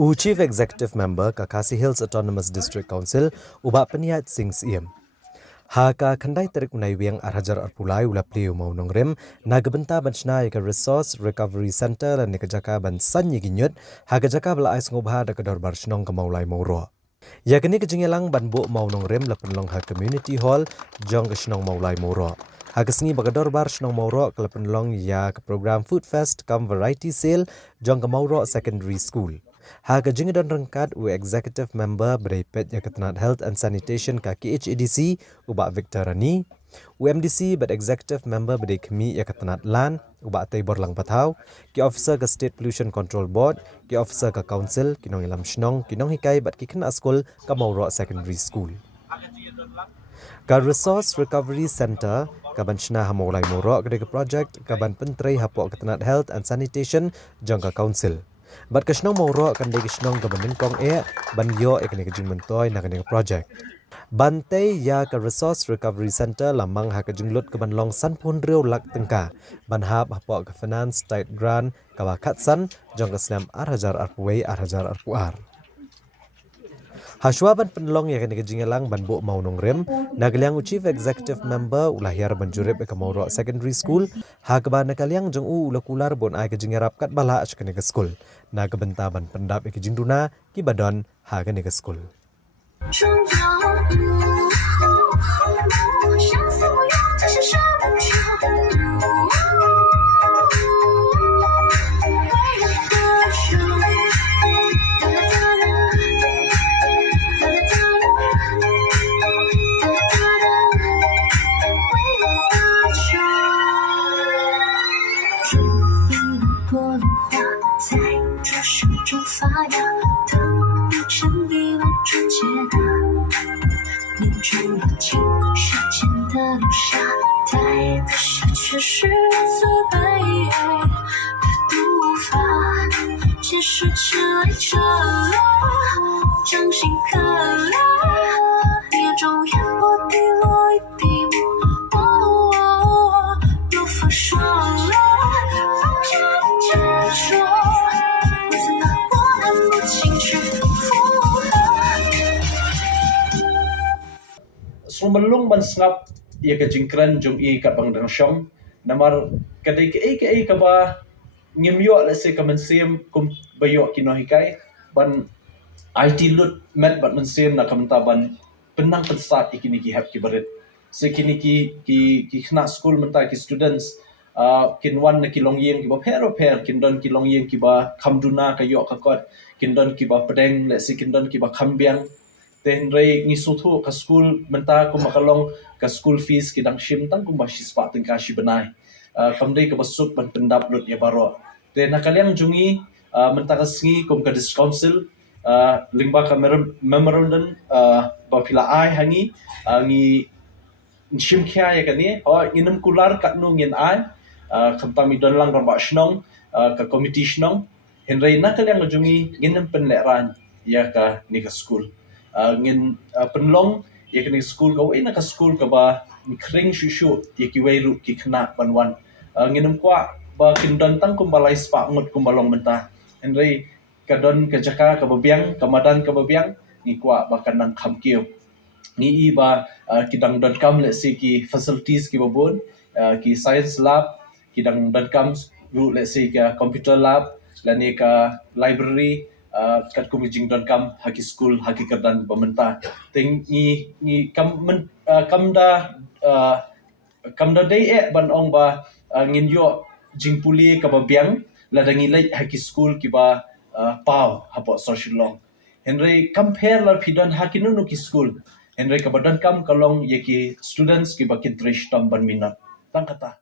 Chief Executive Member Kakasi Hills Autonomous District Council ubak peniat sing siem. Haka kandai terik unai wiang arhajar arpulai ulapli Buh Mawnongrim nagbenta ban shna ka Resource Recovery Center dan nikajaka ban san yiginyut haga jaka bala ais ngobha da kedor bar shnong ka Mawlai Mawroh. Ya kini kejingelang ban Buh Mawnongrim lapenlong ha Community Hall jong ke shnong Mawlai Mawroh. Haga sengi bagador bar shnong Mawroh ke lapenlong ya ke program Food Fest kam Variety Sale jong ke Mawroh Secondary School. Haga jingedon rengkat Executive Member beripet ya ketenat Health and Sanitation ka KHEDC ubak Victor Rani, UMDC ber Executive Member beri kemi ya ketenat LAN ubak Taibor Lang Patau, ki Officer ke State Pollution Control Board, ki Officer ke Council kinong ilam shnong kinong hikai bat ki kena skul ka Mawroh Secondary School. Ka Resource Recovery Center kaban shna ha Mawlai Mawroh ke project kaban pentrai hapok ketenat Health and Sanitation jong ka Council. Bat kasnong Mawroh kan degi snong ka bandingkong ban yo ekne kejing mentoy na kaneng project. Bantai ya ka Resource Recovery Center lamang ha kejing lut ke ban long san pun riu lak tengka. Ban hap hapok ke finance tight grant ka bakat san jong ka snam arhajar arpuai arhajar arpuar. Haswaban penlong yang kena kejingelang ban Buh Mawnongrim nagaliang Chief Executive Member ulahir banjurip ke Mawroh Secondary School hagba nakaliang jeng ulakular bon ai kejingerap kat bala kena ke school nagbenta ban pendap ke jinduna ki badon ha kena ke school. Sumelung ban sngap ya ke jingkran jong I kat bang dang syong namar kadai ke ka ba ngimyo la se ka mensim kum bayo kino hikai ban IT lut met bat mensim na kamta ban penang pensat ikini ki hap ki barit se kini ki khna school mentai ki students kin wan na ki longyeng ki ba per kin don ki longyeng ki ba khamduna ka yo ka kot kin don ki ba pedeng la se kin don ki ba khambiang ten rei ni suthu ka school menta ko makalong ka school fees kidang shim tang ko basispa teng ka shi benai kamdei ka basuk ban pendap lut ya baro ten nakaliang jungi menta ka sngi kom ka dis council lingba ka memorandum ba pila ai hangi ngi shim khya ya kani o inum kular kat nu ngin ai kamta mi don lang ramba shnong ka committee shnong henrei nakaliang jungi nginem pen le ran ya ka ni ka school ngin penlong ya kini school ka ina ka school ka ba kring shushu ya ki wei ki khna banwan nginum kwa ba kindon tang kum balai spa ngut kum balong menta henrei kadon ka jaka ka babiang kamadan ka babiang ni kwa ba kanang khamkeu ni I ba kidang .com le si ki facilities ki babun ki science lab kidang .com ru le si ka computer lab lani ka library kat kumijing.com haki school haki kerdan pementa ting ni kamda day ban ong ba ngin yo jingpuli ka babiang ladangi lai haki school ki ba pau hapo social long henry compare lar pidon haki nunu ki school henry ka badan kam kalong yeki students ki ba kintrish tam ban minat tang kata